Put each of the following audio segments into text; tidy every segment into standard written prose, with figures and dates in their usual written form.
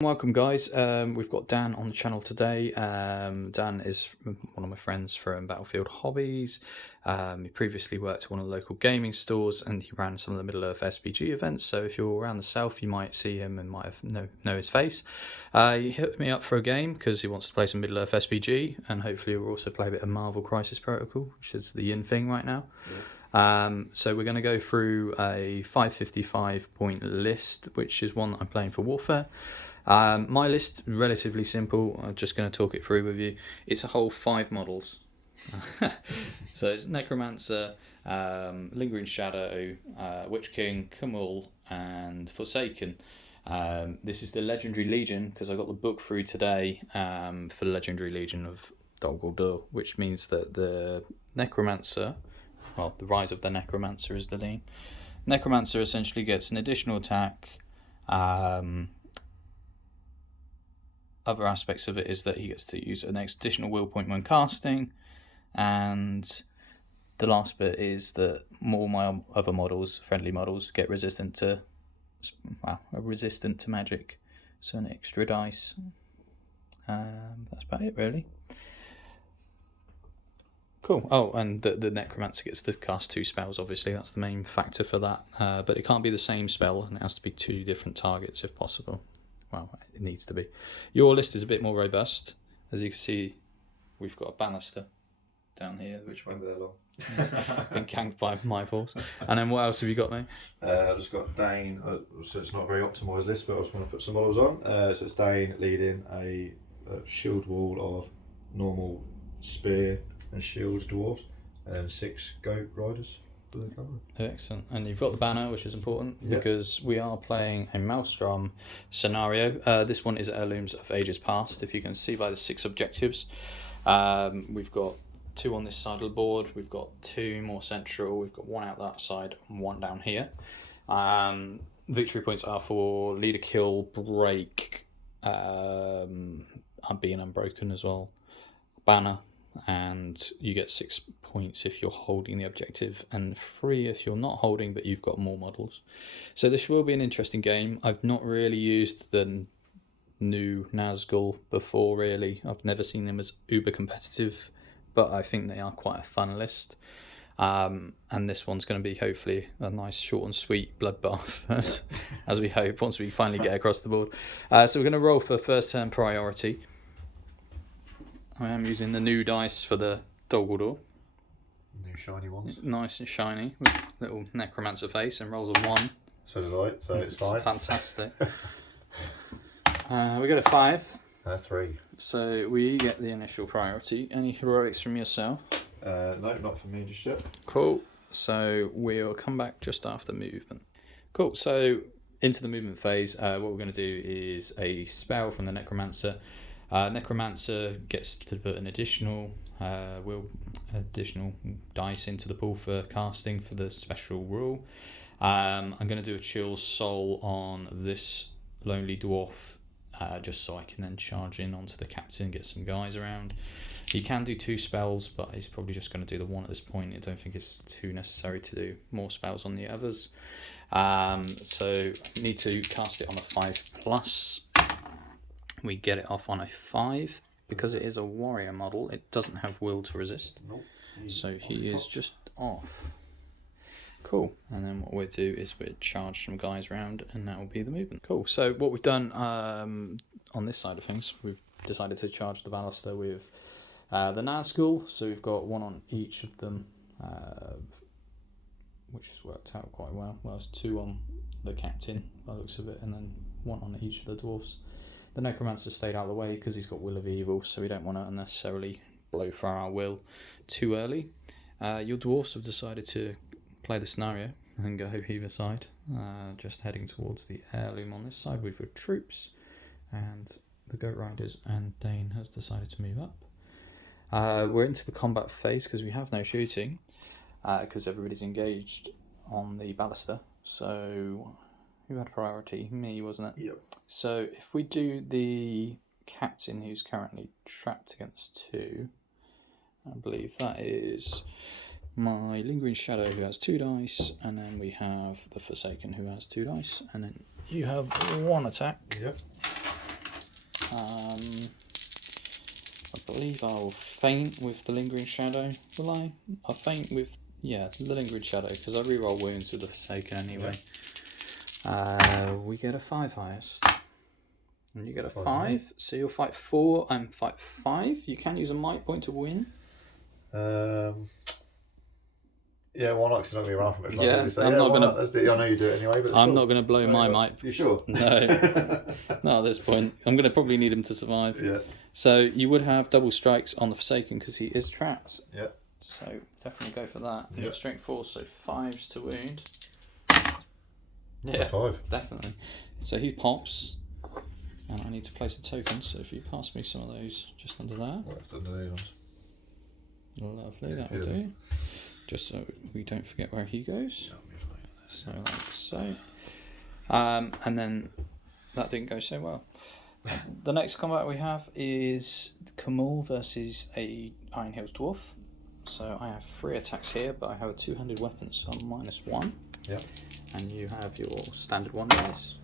Welcome guys, we've got Dan on the channel today. Dan is one of my friends from Battlefield Hobbies. He previously worked at one of the local gaming stores and he ran some of the Middle-earth SBG events, so if you're around the south you might see him and might have know his face. He hit me up for a game because he wants to play some Middle-earth SBG, and hopefully we'll also play a bit of Marvel Crisis Protocol, which is the in thing right now. Yeah. So we're going to go through a 555 point list, which is one that I'm playing for Warfare. My list, relatively simple. I'm just going to talk it through with you. It's a whole 5 models. So it's Necromancer, Lingering Shadow, Witch King, Kumul, and Forsaken. This is the Legendary Legion, because I got the book through today for the Legendary Legion of Dol Guldur, which means that the Necromancer, well, the Rise of the Necromancer is the name. Necromancer essentially gets an additional attack. Other aspects of it is that he gets to use an additional will point when casting, and the last bit is that more my other models, friendly models, get resistant to magic, so an extra dice. That's about it really. Cool. Oh, and the Necromancer gets to cast 2 spells, obviously, that's the main factor for that. But it can't be the same spell, and it has to be 2 different targets if possible. Well, it needs to be. Your list is a bit more robust. As you can see, we've got a banister down here. Which one there long? Been canked by my force. And then what else have you got, mate? I've just got Dane, so it's not a very optimised list, but I just want to put some models on. So it's Dane leading a shield wall of normal spear and shield dwarves, and 6 goat riders. Excellent. And you've got the banner, which is important, because we are playing a Maelstrom scenario. This one is Heirlooms of Ages Past. If you can see by the 6 objectives, we've got 2 on this side of the board, we've got 2 more central, we've got 1 out that side and 1 down here. Victory points are for leader kill, break, being unbroken as well, banner, and you get 6 points if you're holding the objective and 3 if you're not holding but you've got more models. So this will be an interesting game. I've not really used the new Nazgul before really. I've never seen them as uber competitive, but I think they are quite a fun list. And this one's going to be hopefully a nice short and sweet bloodbath as we hope once we finally get across the board. So we're going to roll for first turn priority. I am using the new dice for the Dol Guldur. New shiny ones. Nice and shiny with little Necromancer face, and rolls a 1. So did I, so it's 5. Fantastic. We got a 5. 3. So we get the initial priority. Any heroics from yourself? No, not for me just yet. Cool. So we'll come back just after movement. Cool. So into the movement phase, what we're going to do is a spell from the Necromancer. Necromancer gets to put an additional dice into the pool for casting for the special rule. I'm going to do a chill soul on this lonely dwarf, just so I can then charge in onto the captain and get some guys around. He can do 2 spells, but he's probably just going to do the 1 at this point. I don't think it's too necessary to do more spells on the others. So I need to cast it on a 5+. We get it off on a 5. Because it is a warrior model, it doesn't have will to resist. Nope. So he is just off. Cool. And then what we'll do is we'll charge some guys around, and that will be the movement. Cool. So what we've done on this side of things, we've decided to charge the banister with the Nazgul. So we've got 1 on each of them, which has worked out quite well. Well, it's 2 on the captain by the looks of it, and then 1 on each of the dwarves. The Necromancer stayed out of the way because he's got Will of Evil, so we don't want to unnecessarily blow for our will too early. Your dwarfs have decided to play the scenario and go either side, just heading towards the heirloom on this side with your troops, and the Goat Riders and Dane has decided to move up. We're into the combat phase because we have no shooting, because everybody's engaged on the ballista, so who had priority? Me, wasn't it? Yep. So if we do the captain, who's currently trapped against 2, I believe that is my Lingering Shadow, who has 2 dice, and then we have the Forsaken, who has 2 dice, and then you have 1 attack. Yep. I believe I'll feint with the Lingering Shadow. Will I? I'll feint with, yeah, the Lingering Shadow, because I reroll wounds with the Forsaken anyway. We get a 5 highest. And you get a 5, so you'll fight 4 and fight 5. You can use a might point to win. Yeah, why not? Because you're not going to be around for much longer. Yeah, So, I'm not going to. I know you do it anyway, but I'm not going to blow my might. You sure? No, not at this point. I'm going to probably need him to survive. Yeah. So you would have double strikes on the Forsaken because he is trapped. Yeah. So definitely go for that. Yeah. Your strength 4, so 5s to wound. Yeah, 5. definitely. So he pops, and I need to place a token. So if you pass me some of those just under there. What's under these ones? Lovely, that will do. Just so we don't forget where he goes. So like so. And then that didn't go so well. The next combat we have is Kamal versus a Iron Hills Dwarf. So I have 3 attacks here, but I have a 2-handed weapon, so I'm -1. Yep. And you have your standard 1 dice.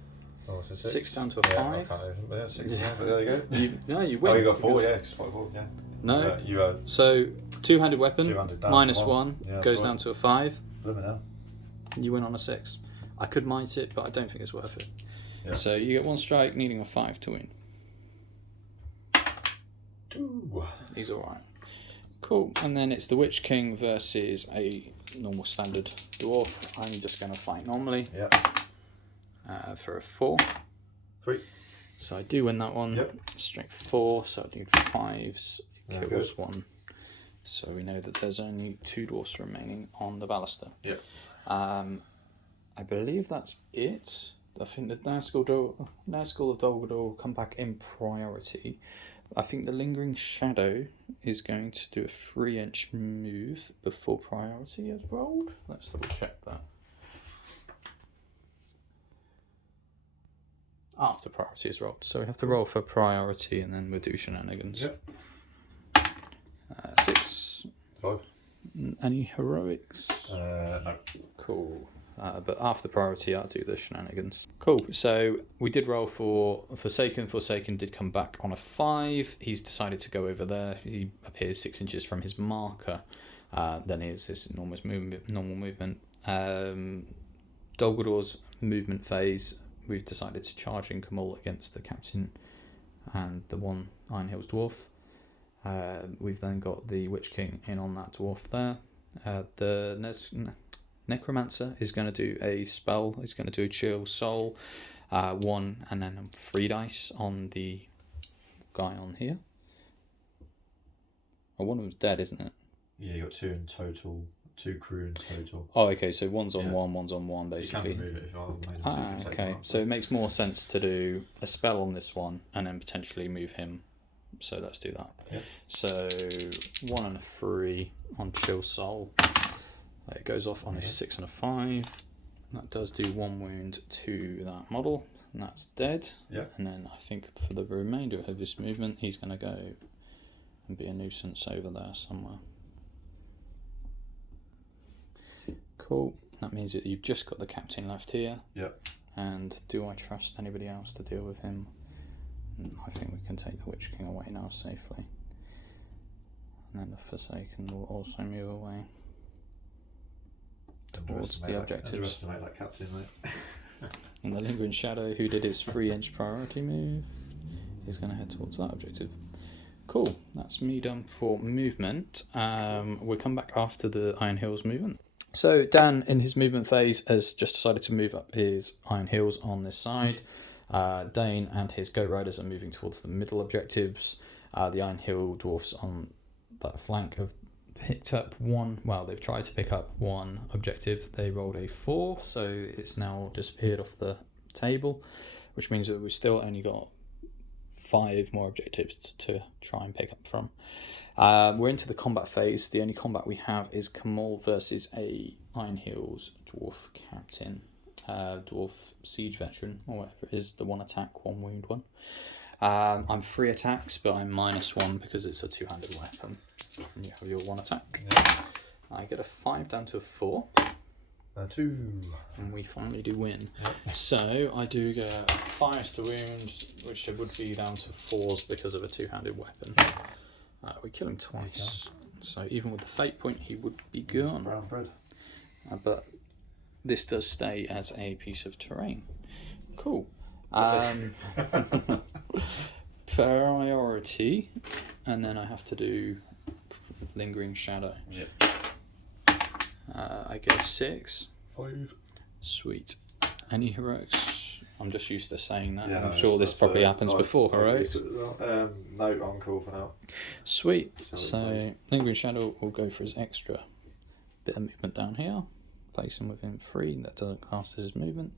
Oh, so 6 down to a 5. Yeah, 6 down, but there you go. You win. Oh, you got 4, yeah. 4, yeah. No. You so 2-handed weapon, 200 down -1, yeah, goes right. down to a 5. Blooming hell. You win on a 6. I could might it, but I don't think it's worth it. Yeah. So you get 1 strike, needing a 5 to win. 2. He's alright. Cool. And then it's the Witch King versus a normal standard dwarf. I'm just going to fight normally. Yep. For a 4. 3. So I do win that one. Yep. Strength 4, so I need 5s. Yeah, Kills 1. So we know that there's only 2 dwarfs remaining on the Ballaster. Yep. I believe that's it. I think the Nazgul of Dolgador will come back in priority. I think the Lingering Shadow is going to do a 3-inch move before priority is rolled. Let's double check that. After priority is rolled. So we have to roll for priority and then we'll do shenanigans. Yep. 6. 5. Any heroics? No. Cool. But after priority, I'll do the shenanigans. Cool. So we did roll for Forsaken. Forsaken did come back on a 5. He's decided to go over there. He appears 6 inches from his marker. Then here's his normal movement. Dolgador's movement phase. We've decided to charge in Kamal against the captain and the 1 Iron Hills dwarf. We've then got the Witch King in on that dwarf there. The Necromancer is going to do a spell. He's going to do a Chill Soul, 1 and then 3 dice on the guy on here. Oh, one of them's dead, isn't it? Yeah, you got 2 in total. 2 crew in total. Oh, okay. So one's on 1, one's on 1, basically. You can remove it if I made it. Okay. So it makes more sense to do a spell on this one and then potentially move him. So let's do that. Yeah. So 1 and a 3 on Chill Soul. It goes off on a 6 and a 5. That does do 1 wound to that model, and that's dead. Yeah. And then I think for the remainder of his movement, he's going to go and be a nuisance over there somewhere. Cool. That means that you've just got the captain left here. Yep. And do I trust anybody else to deal with him? I think we can take the Witch King away now safely. And then the Forsaken will also move away towards the objectives. Underestimate that captain, mate. And the Lingering Shadow, who did his 3-inch priority move, is going to head towards that objective. Cool, that's me done for movement. We'll come back after the Iron Hills movement. So Dan, in his movement phase, has just decided to move up his Iron Hills on this side. Dane and his Goat Riders are moving towards the middle objectives. The Iron Hill Dwarfs on that flank have picked up 1, well, they've tried to pick up 1 objective. They rolled a 4, so it's now disappeared off the table, which means that we've still only got 5 more objectives to try and pick up from. We're into the combat phase. The only combat we have is Kamal versus a Iron Hills Dwarf Captain. Dwarf Siege Veteran, or whatever it is, the 1 attack, 1 wound one. I'm 3 attacks, but I'm -1 because it's a 2-handed weapon. And you have your 1 attack. Yeah. I get a 5 down to a 4. 2. And we finally do win. So I do get 5s to wound, which would be down to 4s because of a 2-handed weapon. We kill him twice. So even with the fate point, he would be gone. Brown bread. But this does stay as a piece of terrain. Cool. Priority, and then I have to do Lingering Shadow. Yep. I get 6. 5. Sweet. Any heroics? I'm just used to saying that. Yeah, I'm sure this probably happens before heroics. No, I'm cool for now. Sweet. So Lingering Shadow will go for his extra bit of movement down here. Place him within 3. That doesn't cast as his movement.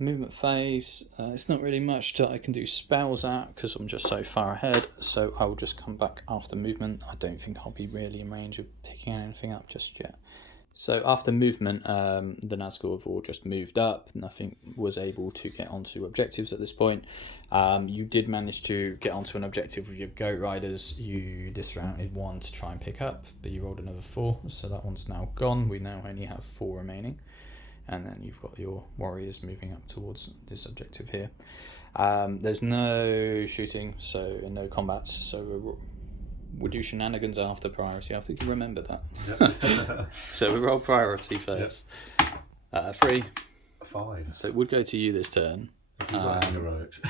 Movement phase. It's not really much that I can do spells at because I'm just so far ahead. So I will just come back after movement. I don't think I'll be really in range of picking anything up just yet. So after movement, the Nazgul have all just moved up. Nothing was able to get onto objectives at this point. You did manage to get onto an objective with your Goat Riders. You dismounted 1 to try and pick up, but you rolled another 4, so that one's now gone. We now only have 4 remaining. And then you've got your warriors moving up towards this objective here. There's no shooting, so no combats, so we'll do shenanigans after priority. I think you remember that. Yep. So we roll priority first. Yep. 3. 5. So it would go to you this turn. If you got any heroics.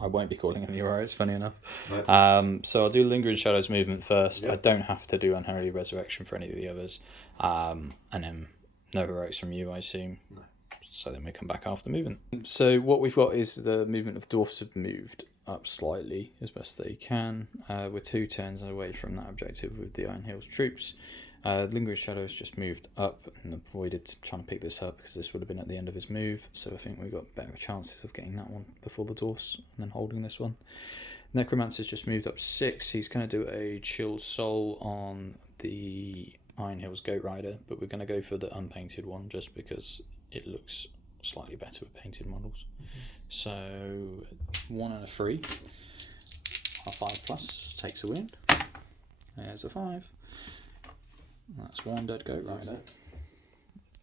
I won't be calling any heroics, funny enough. Nope. So I'll do Lingering Shadows movement first. Yep. I don't have to do Unholy Resurrection for any of the others. And then no heroics from you, I assume. No. So then we come back after movement. So what we've got is the movement of dwarfs have moved up slightly as best they can. We're 2 turns away from that objective with the Iron Hills troops. Lingering Shadows just moved up and avoided trying to pick this up because this would have been at the end of his move. So I think we got better chances of getting that one before the dwarfs and then holding this one. Necromancer's just moved up 6. He's going to do a Chill Soul on the Iron Hills Goat Rider, but we're going to go for the unpainted one just because it looks slightly better with painted models. So 1 and a 3. A 5 plus takes a wound. There's a 5. That's 1 dead Goat Rider.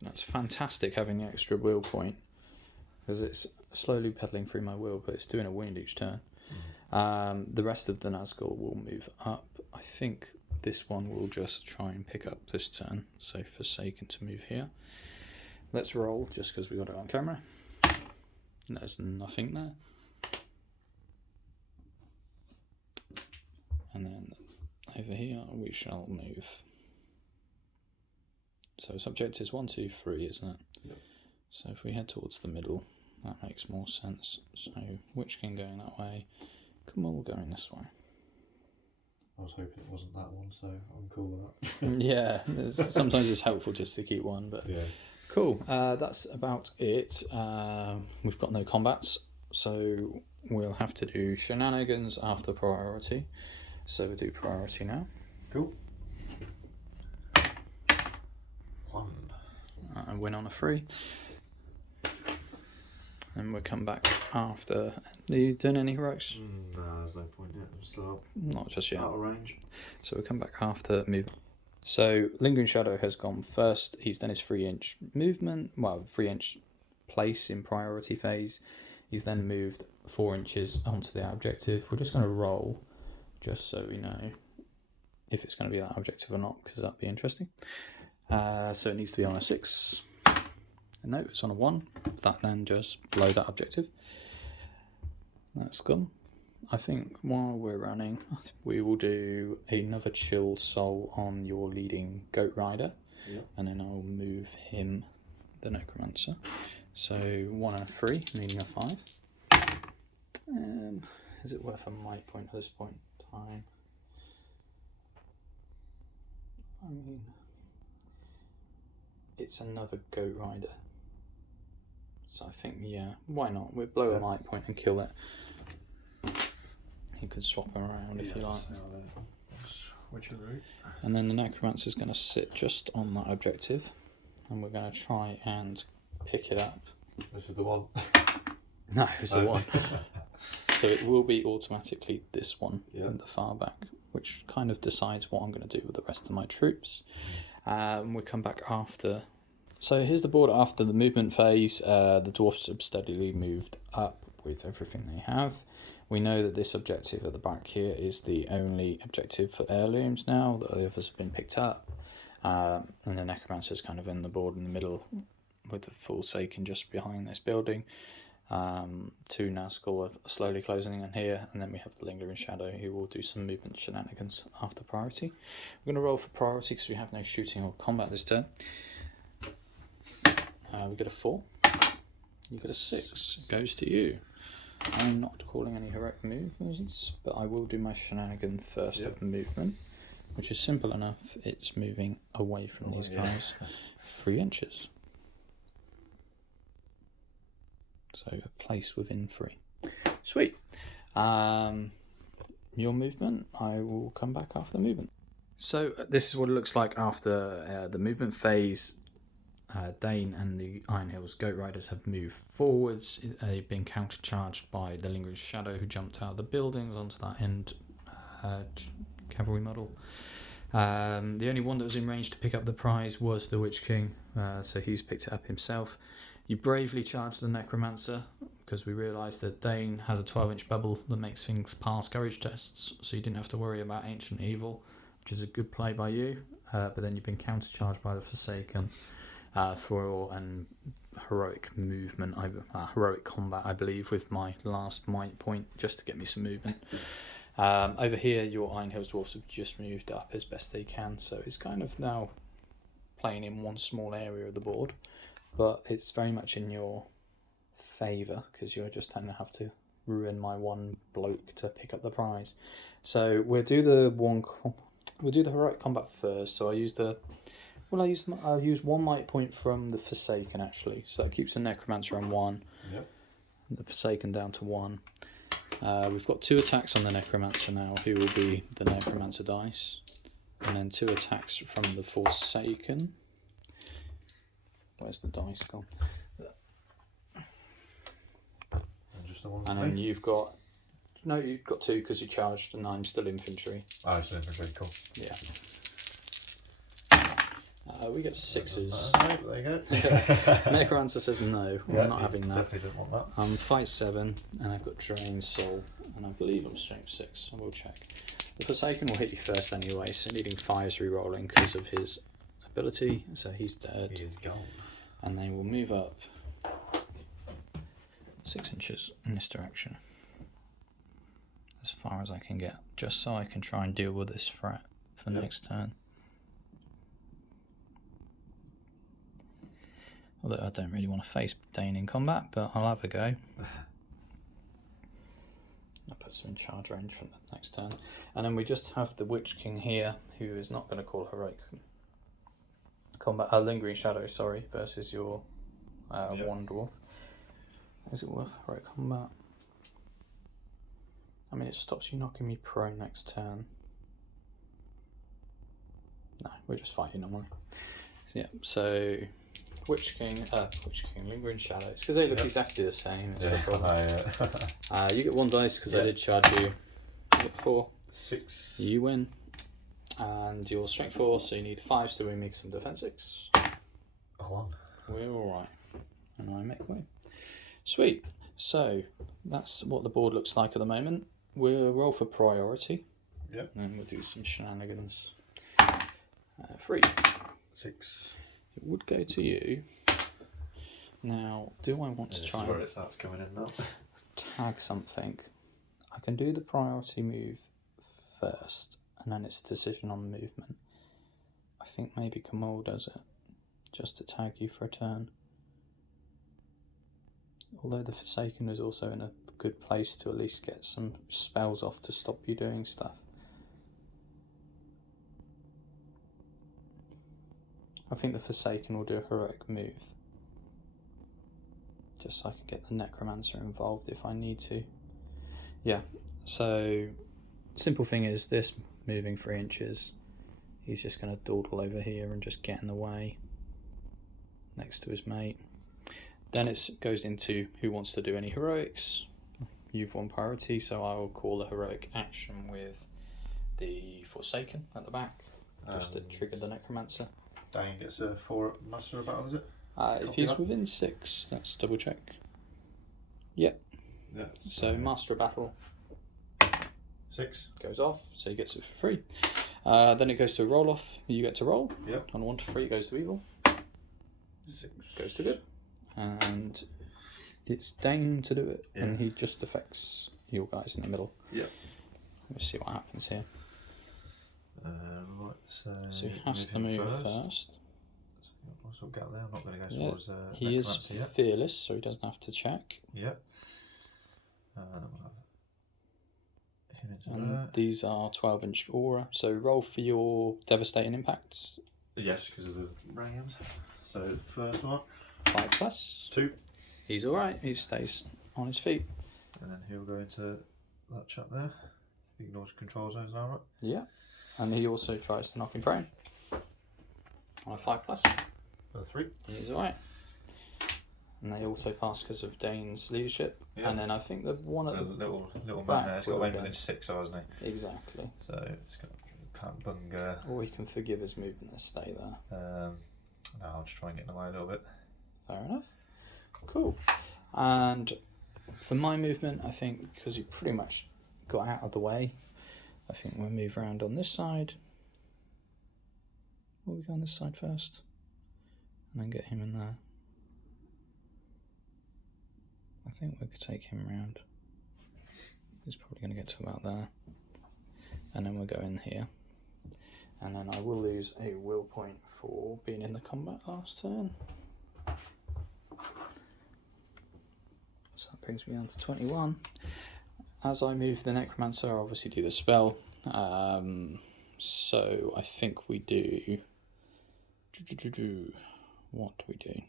That's fantastic having the extra will point because it's slowly pedaling through my will, but it's doing a wound each turn. The rest of the Nazgul will move up. I think this one will just try and pick up this turn, so Forsaken to move here. Let's roll just because we got it on camera. There's nothing there. And then over here we shall move. So subject is 1, 2, 3, isn't it? Yep. So if we head towards the middle, that makes more sense. So Witch King going that way, Kamal going this way. I was hoping it wasn't that one, so I'm cool with that. Yeah, sometimes it's helpful just to keep one, but yeah. Cool. That's about it. We've got no combats, so we'll have to do shenanigans after priority. So we'll do priority now. Cool. 1. And win on a 3. And we'll come back after. Are you doing any heroics? No, there's no point yet. I'm still up. Not just yet. Out of range. So we'll come back after move. So Lingering Shadow has gone first. He's done his 3-inch movement, well, 3-inch place in priority phase. He's then moved 4 inches onto the objective. We're just going to roll, just so we know if it's going to be that objective or not, because that'd be interesting. So it needs to be on a 6. No, it's on a 1. That then just below that objective. That's gone. I think while we're running, we will do another Chill Soul on your leading Goat Rider. Yep. And then I'll move him, the Necromancer. So 1 and a 3, needing a 5. Is it worth a might point at this point in time? I mean, it's another Goat Rider. So I think, yeah, why not? We'll blow a might point and kill it. You could swap them around if you like. And then the Necromancer is going to sit just on that objective, and we're going to try and pick it up. This is the one. No, it's a 1. So it will be automatically this one in the far back, which kind of decides what I'm going to do with the rest of my troops. We'll come back after So here's the board after the movement phase. The dwarfs have steadily moved up with everything they have. We know that this objective at the back here is the only objective for heirlooms now. The others have been picked up. And the Necromancer's kind of in the board in the middle with the Forsaken just behind this building. Two now are slowly closing in here, and then we have the Lingering Shadow who will do some movement shenanigans after priority. We're going to roll for priority because we have no shooting or combat this turn. We get a 4. You get a 6. It goes to you. I'm not calling any heroic movements, but I will do my shenanigan first of the movement, which is simple enough. It's moving away from these guys 3 inches. So a place within 3. Sweet. Your movement, I will come back after the movement. So this is what it looks like after the movement phase. Dane and the Iron Hills Goat Riders have moved forwards. They've been countercharged by the Lingering Shadow who jumped out of the buildings onto that end cavalry model. The only one that was in range to pick up the prize was the Witch King, so he's picked it up himself. You bravely charged the Necromancer because we realised that Dane has a 12-inch bubble that makes things pass courage tests, so you didn't have to worry about Ancient Evil, which is a good play by you. But then you've been countercharged by the Forsaken for an heroic movement, heroic combat, I believe, with my last might point just to get me some movement. Over here, your Iron Hills Dwarfs have just moved up as best they can, so it's kind of now playing in one small area of the board, but it's very much in your favour because you're just going to have to ruin my one bloke to pick up the prize. So we'll do the heroic combat first. So I'll use 1 might point from the Forsaken actually, so that keeps the Necromancer on 1. Yep. The Forsaken down to 1. We've got 2 attacks on the Necromancer now, who will be the Necromancer dice, and then 2 attacks from the Forsaken. Where's the dice gone? And then you've got 2 because you charged, and I'm still infantry. Oh, it's infantry, cool. Yeah. We get 6s. There you go. Necromancer says no, I'm not having that. Definitely didn't want that. I'm fight 7, and I've got Drain Soul, and I believe I'm strength 6. I will check. The Forsaken will hit you first anyway, so needing 5s re-rolling because of his ability, so he's dead. He is gone. And they will move up 6 inches in this direction, as far as I can get, just so I can try and deal with this threat for next turn. Although I don't really want to face Dane in combat, but I'll have a go. I'll put some in charge range for the next turn. And then we just have the Witch King here, who is not going to call heroic combat, Lingering Shadow, sorry, versus your one dwarf. Is it worth heroic combat? I mean, it stops you knocking me prone next turn. No, we're just fighting normally. Yeah, so Witch King, Lingering Shadow. It's because they look exactly the same. You get 1 dice because I did charge you. You get 4. 6. You win. And your strength 4, so you need 5s to win me some defense 6. 1. We're alright. And I make way. Sweet. So that's what the board looks like at the moment. We'll roll for priority. Yep. And we'll do some shenanigans. 3. 6. It would go to you. Now, do I want to try This is where it starts coming in now. Tag something? I can do the priority move first, and then it's a decision on movement. I think maybe Kamal does it, just to tag you for a turn. Although the Forsaken is also in a good place to at least get some spells off to stop you doing stuff. I think the Forsaken will do a heroic move. Just so I can get the Necromancer involved if I need to. Yeah, so simple thing is this moving 3 inches. He's just going to dawdle over here and just get in the way next to his mate. Then it goes into who wants to do any heroics. You've won priority, so I will call the heroic action with the Forsaken at the back, just to trigger the Necromancer. Dane gets a 4 at Master of Battle, is it? If Copy he's that. within 6, let's double check. Yep. Yeah. So Master of Battle 6. goes off, so he gets it for free. Then it goes to a roll off. You get to roll. Yep. On 1 to 3 it goes to evil. 6 Goes to good. And it's Dane to do it, and he just affects your guys in the middle. Yep. Let's see what happens here. Right. So he has to move first. Nice little gap there. I'm not going to go Yeah. towards. He is Necromancer yet. fearless, so he doesn't have to check. Yep. We'll have him into And there. these are 12-inch aura. So roll for your devastating impacts. Yes, because of the rams. So the first one. 5+. 2. He's alright, he stays on his feet. And then he'll go into that chap there. He ignores control zones now, right? Yeah. And he also tries to knock him prone. On a 5+. For 3. He's alright. And they also pass because of Dane's leadership. Yeah. And then I think the one at The the little man back there. He's got to will wait go. within 6, hasn't he? Exactly. So it's got, can't bung. Or he can forgive his movement and stay there. No, I'll just try and get in the way a little bit. Fair enough. Cool. And for my movement, I think because you pretty much got out of the way, I think we'll move around on this side. Will we go on this side first? And then get him in there. I think we could take him around. He's probably going to get to about there. And then we'll go in here. And then I will lose a will point for being in the combat last turn. So that brings me down to 21. As I move the Necromancer, I obviously do the spell. So I think we do... What do we do?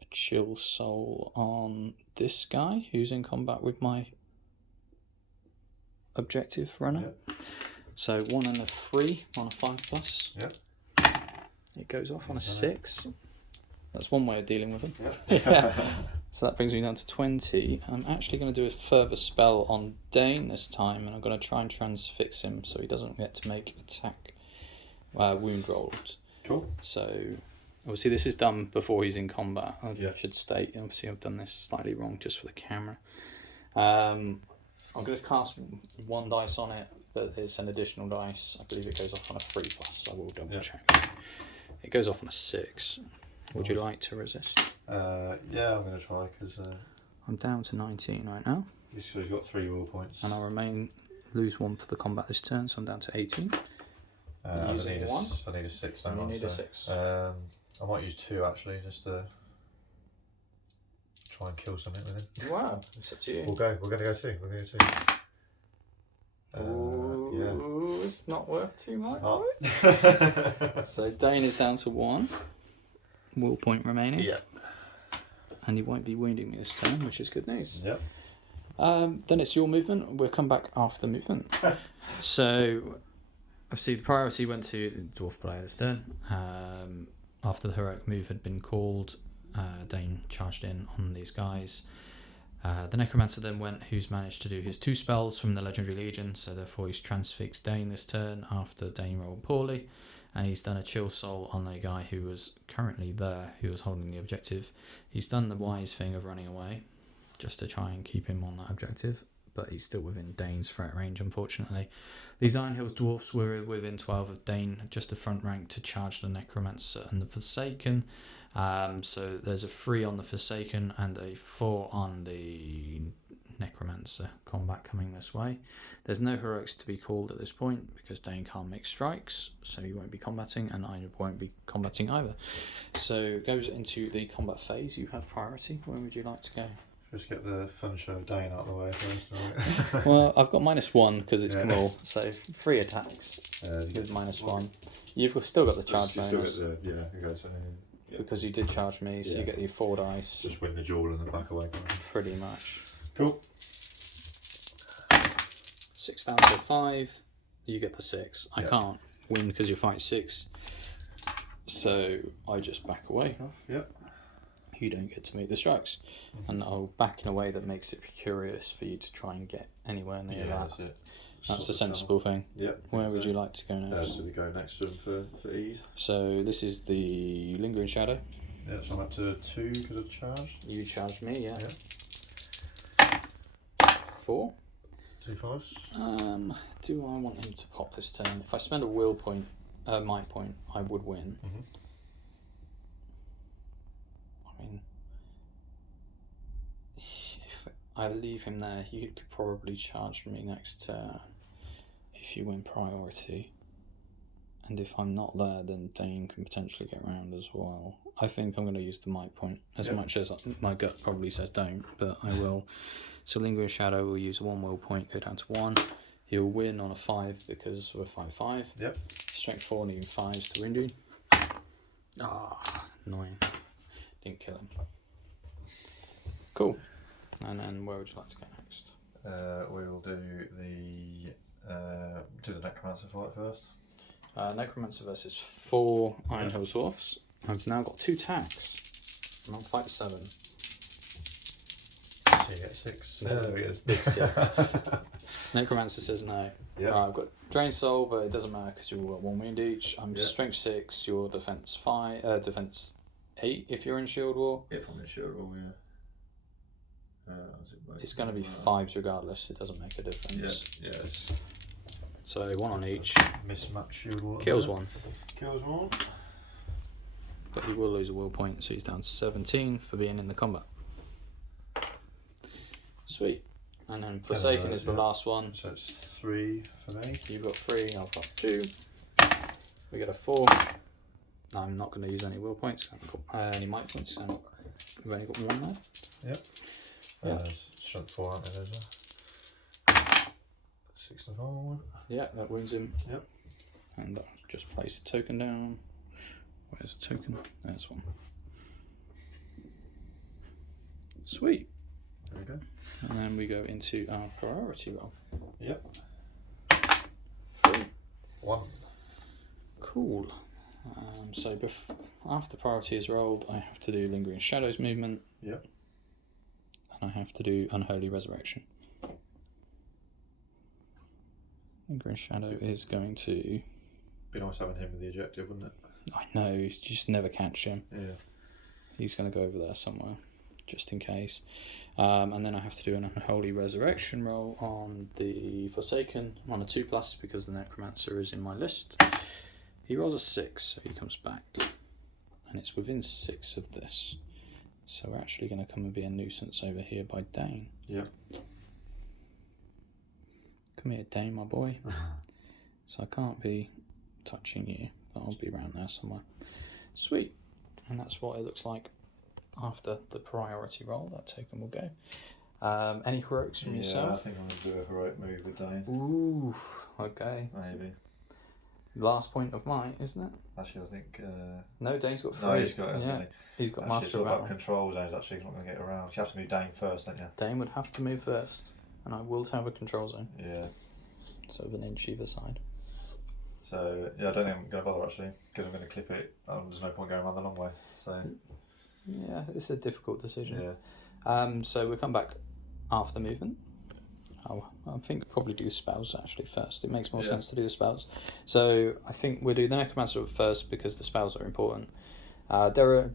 A chill soul on this guy who's in combat with my objective runner. Yep. So 1 and a 3 on a 5+. Yep. It goes off on a 6. That's one way of dealing with them. Yep. Yeah. So that brings me down to 20. I'm actually going to do a further spell on Dane this time, and I'm going to try and transfix him so he doesn't get to make attack wound rolls. Cool. So obviously this is done before he's in combat. I Yeah. should state, obviously I've done this slightly wrong just for the camera. I'm going to cast 1 dice on it, but it's an additional dice. I believe it goes off on a 3+. I will double check. It goes off on a 6. Would you like to resist? Yeah, I'm going to try because I'm down to 19 right now. he's got 3 will points. And I'll lose 1 for the combat this turn, so I'm down to 18. I using need one? I need a 6 now. And you need a so, 6. I might use 2 actually, just to try and kill something with him. Wow, it's up to you. We're going to go 2. We're going to go 2. Ooh, it's not worth too much. Yeah. So Dane is down to 1. Will point remaining. Yeah. And he won't be wounding me this turn, which is good news. Yep. Then it's your movement. We'll come back after the movement. So, obviously, the priority went to the dwarf player this turn. After the heroic move had been called, Dane charged in on these guys. The Necromancer then went, who's managed to do his 2 spells from the Legendary Legion, so therefore he's transfixed Dane this turn after Dane rolled poorly. And he's done a chill soul on a guy who was currently there, who was holding the objective. He's done the wise thing of running away, just to try and keep him on that objective, but he's still within Dane's threat range, unfortunately. These Iron Hills dwarfs were within 12 of Dane, just the front rank to charge the Necromancer and the Forsaken. So there's a 3 on the Forsaken and a 4 on the Necromancer combat coming this way. There's no heroics to be called at this point because Dane can't make strikes, so he won't be combating, and I won't be combating either. So it goes into the combat phase. You have priority. Where would you like to go? Just get the fun show of Dane out of the way first. Right? Well, I've got -1 because it's Camille, so 3 attacks with -1. You've still got the charge bonus because you did charge me, so you get your 4 dice. Just win the duel and then back away. Pretty much. Cool. 6 down to 5. You get the 6. I Yeah. can't win because you fight 6, so I just back away. Yep. You don't get to make the strikes, and I'll back in a way that makes it precarious for you to try and get anywhere near that. That's it. That's the sensible thing. Yep. Where would you like to go next? So we go next to them for ease. So this is the Lingering Shadow. Yeah, so I'm up to 2 because of charge. You charged me, yeah. Yeah. 4. 2 5s. Do I want him to pop this turn? If I spend a will point, might point, I would win. Mm-hmm. I mean, if I leave him there, he could probably charge me next turn if you win priority. And if I'm not there, then Dane can potentially get around as well. I think I'm going to use the might point, as much as my gut probably says don't, but I will. So Lingering Shadow will use 1 will point, go down to 1. He'll win on a 5 because we're 5-5. Yep. Strength 4, needing 5s to wound. Annoying. Didn't kill him. Cool. And then where would you like to go next? We'll do the Necromancer fight first. Necromancer versus 4 Iron Hills Dwarfs. I've now got 2 tags. I'm on fight 7. So you get 6. There it is. Big 6. Necromancer says no. Yep. I've got Drain Soul, but it doesn't matter because you've got 1 wound each. I'm strength 6, your defense 5, defense 8 if you're in Shield War. If I'm in Shield War, yeah. It's going to be 5s regardless, it doesn't make a difference. Yeah, So 1 on each. Mismatch Shield War. Kills 1. Kills 1. But he will lose a will point, so he's down to 17 for being in the combat. Sweet. And then Forsaken is the last one. So it's 3 for me. You've got 3, I've got 2. We get a 4. I'm not going to use any will points, I haven't got any might points, so we've only got 1 there. Yep. Strength 4, aren't they? Those are 6 and 4. Yeah, that wounds him. Yep. And I'll just place a token down. Where's the token? There's one. Sweet. There we go. And then we go into our priority roll. Yep. 3. 1. Cool. So after priority is rolled, I have to do Lingering Shadows movement. Yep. And I have to do Unholy Resurrection. Lingering Shadow is going to... Be nice having him with the objective, wouldn't it? I know, you just never catch him. Yeah. He's going to go over there somewhere, just in case. And then I have to do an Unholy Resurrection roll on the Forsaken. I'm on a 2+ because the Necromancer is in my list. He rolls a 6, so he comes back. And it's within 6 of this. So we're actually going to come and be a nuisance over here by Dane. Yep. Come here, Dane, my boy. So I can't be touching you, but I'll be around there somewhere. Sweet. And that's what it looks like after the priority roll. That token will go. Any heroics from yourself? Yeah, I think I'm going to do a heroic move with Dane. Ooh, okay. Maybe. Last point of mine, isn't it? Actually, I think... No, Dane's got 3. No, he's got it. Yeah, he's got actually, Master it's of all about Battle. control zones, actually. He's not going to get around. You have to move Dane first, don't you? Dane would have to move first, and I will have a control zone. Yeah. So of an inch either side. So, yeah, I don't think I'm going to bother, actually, because I'm going to clip it. There's no point going around the long way. So. Yeah, it's a difficult decision. Yeah. So we'll come back after the movement. I think we'll probably do spells actually first. It makes more sense to do the spells. So I think we'll do the Necromancer first because the spells are important.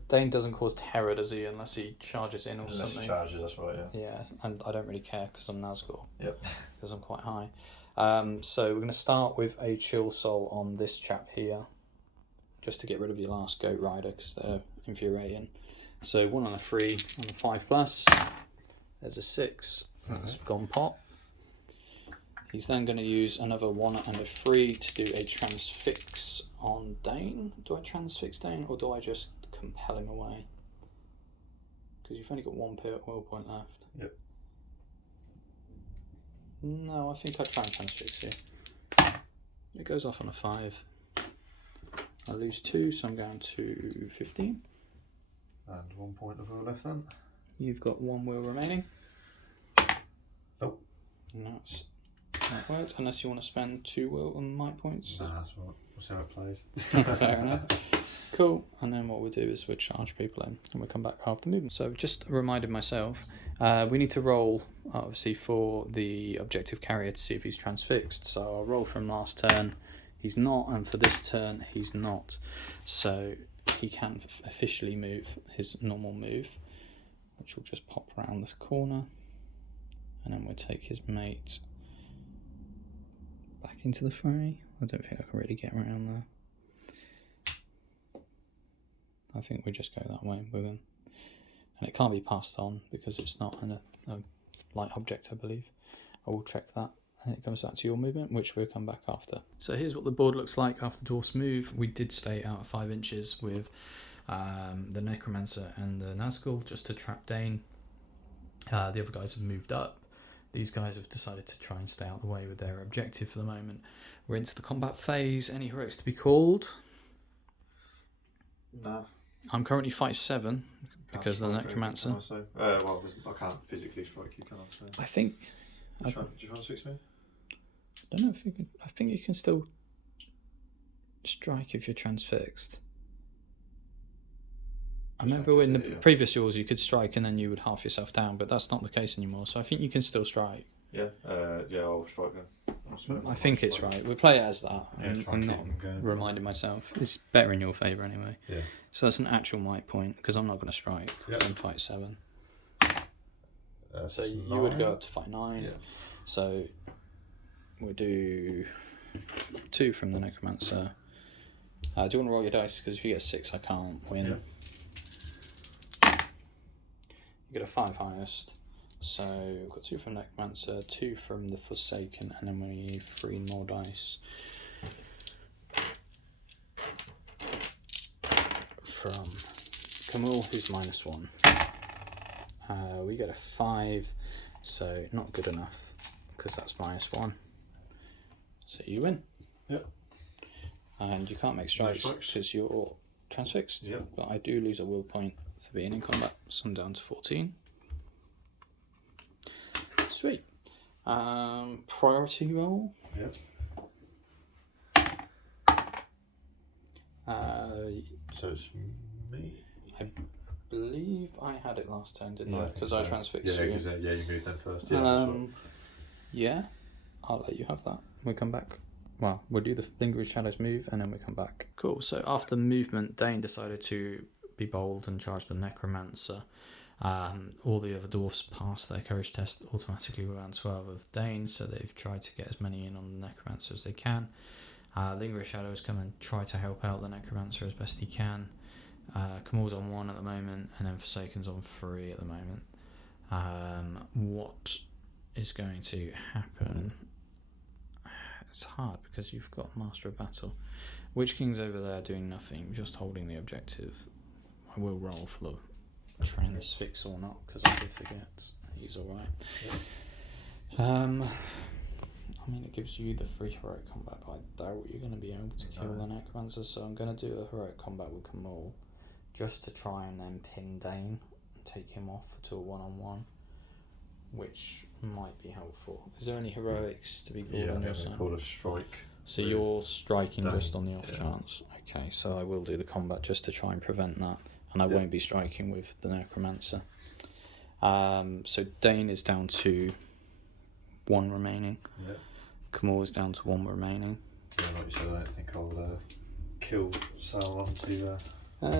Dane doesn't cause terror, does he? Unless he charges in or something. Unless he charges, that's right, yeah. Yeah, and I don't really care because I'm Nazgul. Yep. Because I'm quite high. So we're going to start with a Chill Soul on this chap here. Just to get rid of your last Goat Rider because they're infuriating. So 1 on a 3 on a 5+. There's a 6. That's gone pot. He's then going to use another 1 and a 3 to do a transfix on Dane. Do I transfix Dane or do I just compel him away? Because you've only got 1 will point left. Yep. No, I think I try and transfix here. It goes off on a 5. I lose 2, so I'm going to 15. And 1 point of will left then. You've got 1 will remaining. Nope. And that's That works, unless you want to spend 2 will and might points. Nah, that's right. We'll see how it plays. Fair enough. Cool. And then what we'll do is we'll charge people in and we'll come back after movement. So just reminded myself, we need to roll, obviously, for the objective carrier to see if he's transfixed. So I'll roll from last turn. He's not, and for this turn, he's not. So he can officially move his normal move, which will just pop around this corner. And then we'll take his mate back into the fray. I don't think I can really get around there. I think we just go that way with him. And it can't be passed on because it's not a light object, I believe. I will check that. And it comes back to your movement, which we'll come back after. So here's what the board looks like after Dwarf's move. We did stay out of 5 inches with the Necromancer and the Nazgul just to trap Dane. The other guys have moved up. These guys have decided to try and stay out of the way with their objective for the moment. We're into the combat phase. Any heroics to be called? No. I'm currently fight 7 because of the Necromancer. Well, I can't physically strike you, can I? So. I think. Do you try to fix me? I don't know if you can. I think you can still strike if you're transfixed. I remember in the previous yours you could strike and then you would half yourself down, but that's not the case anymore. So I think you can still strike. Yeah, I'll strike then. I think it's right. We'll play it as that. I'm not reminding myself. It's better in your favour anyway. Yeah. So that's an actual might point because I'm not going to strike in fight 7. So you would go up to fight 9. Yeah. So we'll do 2 from the Necromancer. Do you want to roll your dice? Because if you get 6, I can't win. Yeah. You get a 5 highest. So we've got 2 from Necromancer, 2 from the Forsaken, and then we need 3 more dice from Camille, who's -1. We get a 5, so not good enough because that's -1. So you win. Yep. And you can't make strikes because you're transfixed. Yep. But I do lose a will point for being in combat, so I'm down to 14. Sweet. Priority roll. Yep. So it's me. I believe I had it last turn, didn't I? Because I transfixed you. You moved then first. Yeah, I'll let you have that. We'll come back. Well, we'll do the Lingering Shadows move and then we'll come back. Cool. So after the movement, Dane decided to be bold and charge the Necromancer. All the other dwarfs passed their courage test automatically with round 12 of Dane, so they've tried to get as many in on the Necromancer as they can. Lingering Shadows come and try to help out the Necromancer as best he can. Camille's on 1 at the moment, and then Forsaken's on 3 at the moment. What is going to happen? It's hard because you've got Master of Battle. Witch King's over there doing nothing, just holding the objective. I will roll for the transfix or not because I did forget. He's alright. I mean, it gives you the free heroic combat, but I doubt you're going to be able to kill the Necromancer, so I'm going to do a heroic combat with Camille just to try and then pin Dane and take him off to a 1-on-1, which might be helpful. Is there any heroics to be called on your side? Call a strike. So you're striking Dane, just on the off chance. Okay, so I will do the combat just to try and prevent that, and I won't be striking with the Necromancer. So Dane is down to 1 remaining. Yeah. Camille is down to 1 remaining. Yeah, like you said, I don't think I'll kill Sauron to...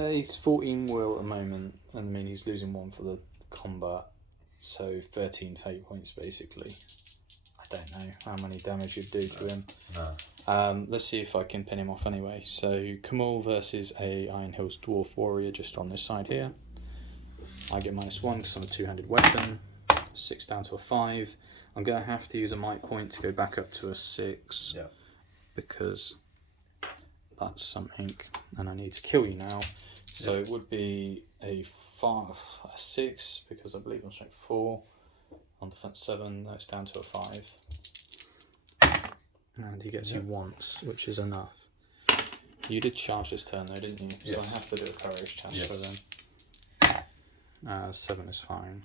He's 14 will at the moment, and I mean he's losing 1 for the combat, so 13 fate points basically. I don't know how many damage you'd do to him. No. Let's see if I can pin him off anyway. So Camille versus a Iron Hills Dwarf Warrior just on this side here. I get -1 because I'm a 2-handed weapon. 6 down to a 5. I'm going to have to use a might point to go back up to a 6. Yeah. Because that's something, and I need to kill you now. So it would be a 6 because I believe I'm strength 4. On defense 7, that's down to a 5. And he gets you once, which is enough. You did charge this turn though, didn't you? Yes. So I have to do a courage test for them. 7 is fine.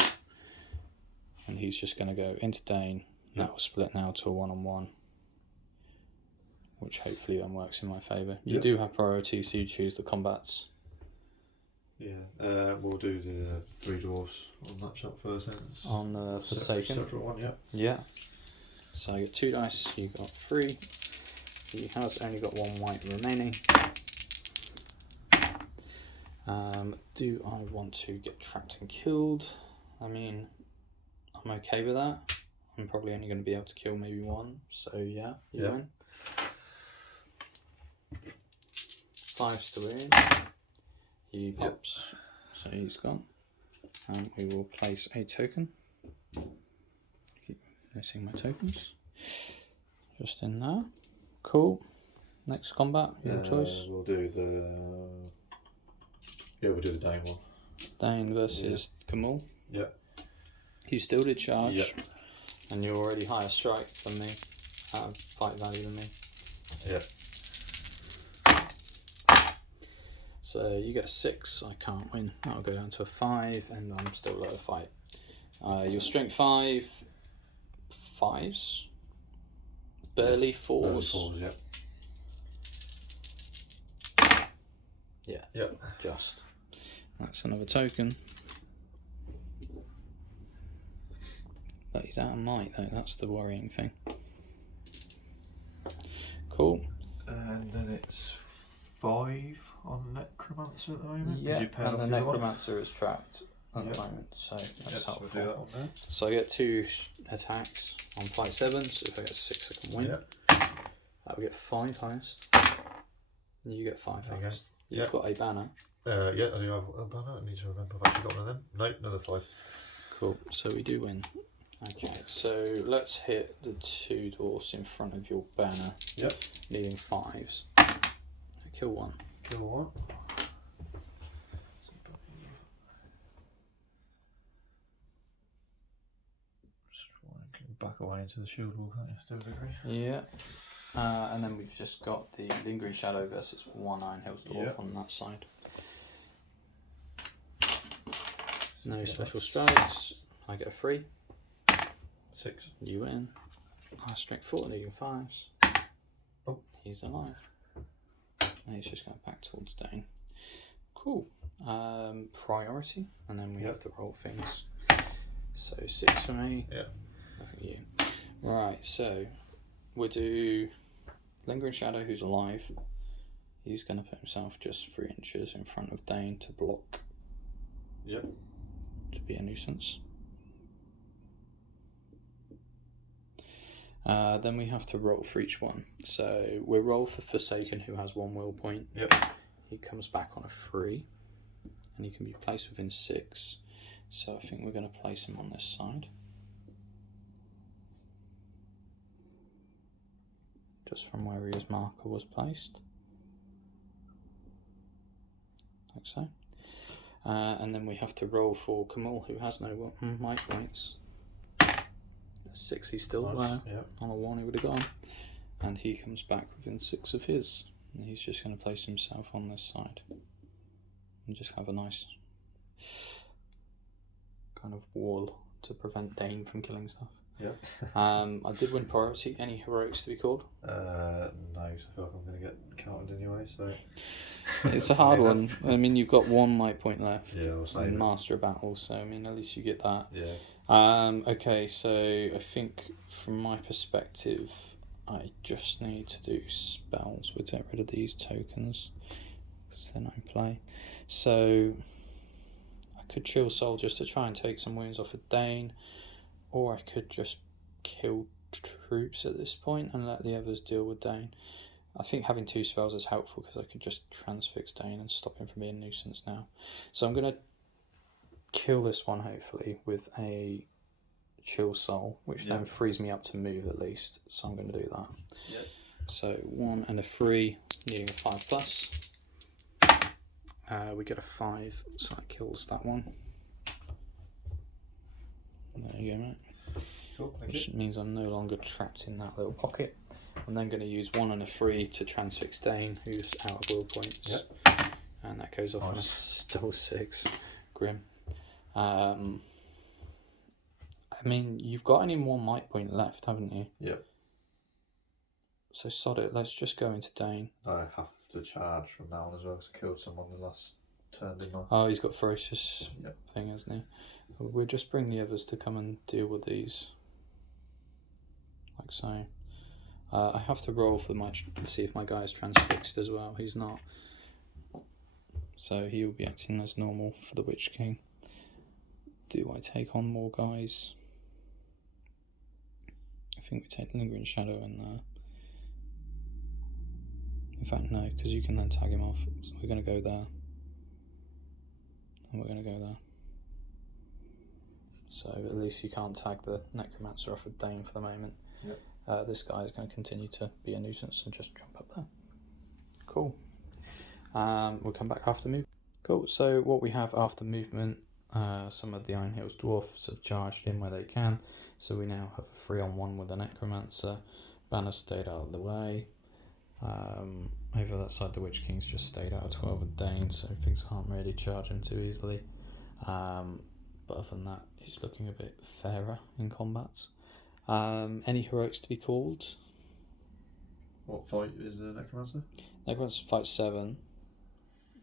And he's just going to go into Dane, That will split now to a 1-on-1, which hopefully then works in my favour. You do have priority, so you choose the combats. Yeah, we'll do the 3 dwarves on that shot first. Then. On the Forsaken. Separate one, yeah. Yeah. So I get 2 dice, you got 3. He has only got 1 white remaining. Do I want to get trapped and killed? I mean, I'm okay with that. I'm probably only going to be able to kill maybe 1, so yeah, you win. 5's to win. He pops, so he's gone. And we will place a token. Keep missing my tokens. Just in there. Cool. Next combat, your choice. We'll do the Dane one. Dane versus Kamal. Yeah. You still did charge. Yep. And you're already higher strike than me. Fight value than me. Yeah. So you get a 6, I can't win. That'll go down to a 5, and I'm still low fight. Your strength 5, 5s, barely 4s. Barely 4s, yeah. Yep. Just. That's another token. But he's out of might though, that's the worrying thing. Cool. And then it's 5 on Necromancer at the moment. Yeah, and the Necromancer is trapped at the moment, so that's helpful. We'll do that one there. So I get 2 attacks on fight 7, so if I get 6 I can win. Yep. That will get 5 highest. You get 5 highest. You've got a banner. Yeah, I do have a banner. I need to remember I've actually got one of them. Nope, another 5. Cool, so we do win. Okay, so let's hit the 2 dwarfs in front of your banner. Yep. Needing 5s. Kill 1. Kill 1. Back away into the shield wall, can't you? Still victory. Yeah. And then we've just got the Lingering Shadow versus 1 Iron Hills Dwarf on that side. No special strikes. I get a 3. 6. You win. I strength 4, needing 5s. Oh. He's alive. And he's just going back towards Dane. Cool. Priority, and then we have to roll things. So 6 for me. Yeah. Look at you. Right, so we'll do Lingering Shadow, who's alive. He's going to put himself just 3 inches in front of Dane to block. Yep. To be a nuisance. Then we have to roll for each one. So we'll roll for Forsaken, who has 1 will point. Yep. He comes back on a 3, and he can be placed within 6. So I think we're going to place him on this side. Just from where his marker was placed. Like so. And then we have to roll for Kamal, who has no might points. 6, he's still there. Yep. On a 1 he would have gone. And he comes back within 6 of his. And he's just going to place himself on this side. And just have a nice kind of wall to prevent Dane from killing stuff. Yep. I did win priority. Any heroics to be called? No, so I feel like I'm going to get counted anyway, so... It's a hard one. I mean, you've got 1 might point left. Yeah, I'll say and that. Master of Battle, so I mean, at least you get that. Yeah. Okay, so I think from my perspective, I just need to do spells. We'll get rid of these tokens, because they're not in play. So I could Chill Soul just to try and take some wounds off of Dane, or I could just kill troops at this point and let the others deal with Dane. I think having 2 spells is helpful because I could just transfix Dane and stop him from being a nuisance now. So I'm going to kill this one hopefully with a Chill Soul, which then frees me up to move at least. So I'm going to do that. Yep. So 1 and a 3, needing a 5+. We get a 5, so that kills that one. There you go, mate. Cool, thank Which you. means I'm no longer trapped in that little pocket. I'm then going to use 1 and a 3 to transfix Dane, who's out of will points. Yep. And that goes off on a still 6. Grim. I I mean, you've got only one might point left, haven't you? Yep. So sod it, let's just go into Dane. I have to charge from now on as well because I killed someone the last turn, didn't I? Oh, he's got ferocious Yep. thing, hasn't he? We'll just bring the others to come and deal with these. Like so. I have to roll for see if my guy is transfixed as well. He's not. So he will be acting as normal for the Witch King. Do I take on more guys? I think we take the Lingering Shadow in there. In fact, no, because you can then tag him off. So we're going to go there. And we're going to go there. So at least you can't tag the Necromancer off with Dane for the moment. Yep. This guy is going to continue to be a nuisance and just jump up there. Cool. We'll come back after movement. Cool, so what we have after movement, some of the Iron Hills Dwarfs have charged in where they can. So we now have a 3-on-1 with a Necromancer. Banner stayed out of the way. Over that side the Witch King's just stayed out of 12 with Dane, so things can't really charge him too easily. But other than that, he's looking a bit fairer in combats. Any heroics to be called? What fight is the Necromancer? Necromancer fights 7.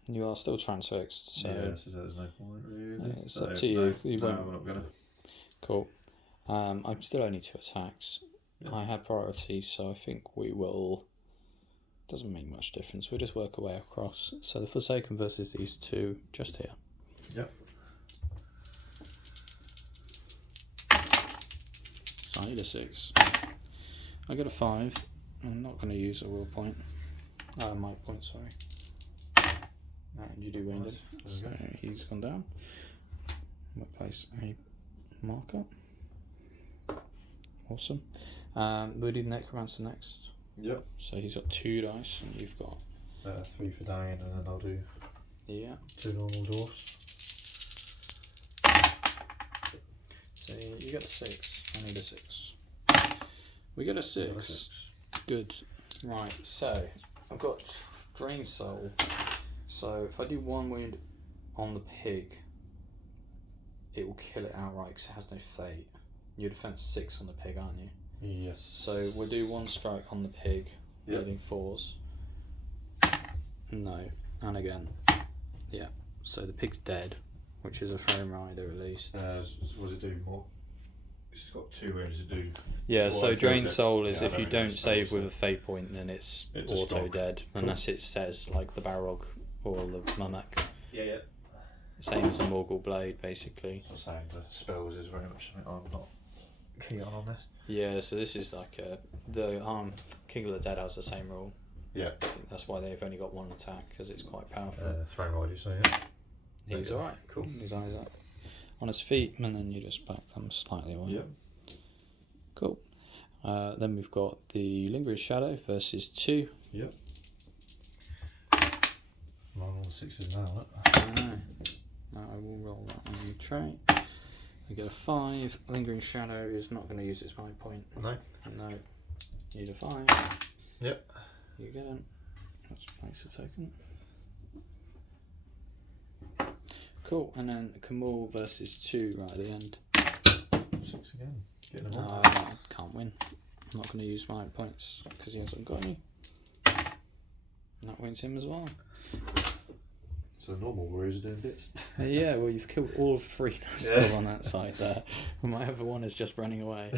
You are still transfixed, so yeah, so there's no point really. it's so up to you. No, we're not gonna. Cool. I'm still only 2 attacks. Yeah. I had priority, so I think we will. Doesn't make much difference. We'll just work our way across. So the Forsaken versus these 2 just here. Yep. So I need a 6. I get a 5. I'm not going to use a will point. Might point, sorry. And you do wound him. So he's gone down. We'll place a marker. Awesome. We'll do Necromancer next. Yep. So he's got 2 dice, and you've got 3 for Dane, and then I'll do 2 normal dwarfs. So you get a 6. I need a 6. We get a 6. Good. Right. So I've got Drain Soul. So if I do 1 wound on the pig, it will kill it outright because it has no fate. You're defense 6 on the pig, aren't you? Yes. So we'll do 1 strike on the pig, dealing 4s. No. And again. Yeah. So the pig's dead, which is a frame rider at least. Was it do more? It's got 2 wounds to do. Yeah, so Drain Soul is if you don't save with a fate point, then it's auto dead, unless it says like the Balrog or the Mummak. Yeah. Same as a Morgul Blade, basically. I'm saying the spells is very much something I'm not keen on this. Yeah, so this is like the King of the Dead has the same rule. Yeah. That's why they've only got 1 attack, because it's quite powerful. Throne Rider, you say, yeah? He's alright. Cool. His eyes up. On his feet, and then you just back them slightly away. Yep. Cool. Then we've got the Lingering Shadow versus 2. Yep. I'm on all the 6s now, I will roll that on the tray. I get a 5. Lingering Shadow is not going to use its mind point. No. No. Need a 5. Yep. You get it. Let's place a token. Cool. And then Kamul versus 2 right at the end. 6 again. Getting them all. Can't win. I'm not going to use my points because he hasn't got any. And that wins him as well. So normal warriors are doing bits. Yeah, well, you've killed all 3 that's on that side there. My other one is just running away.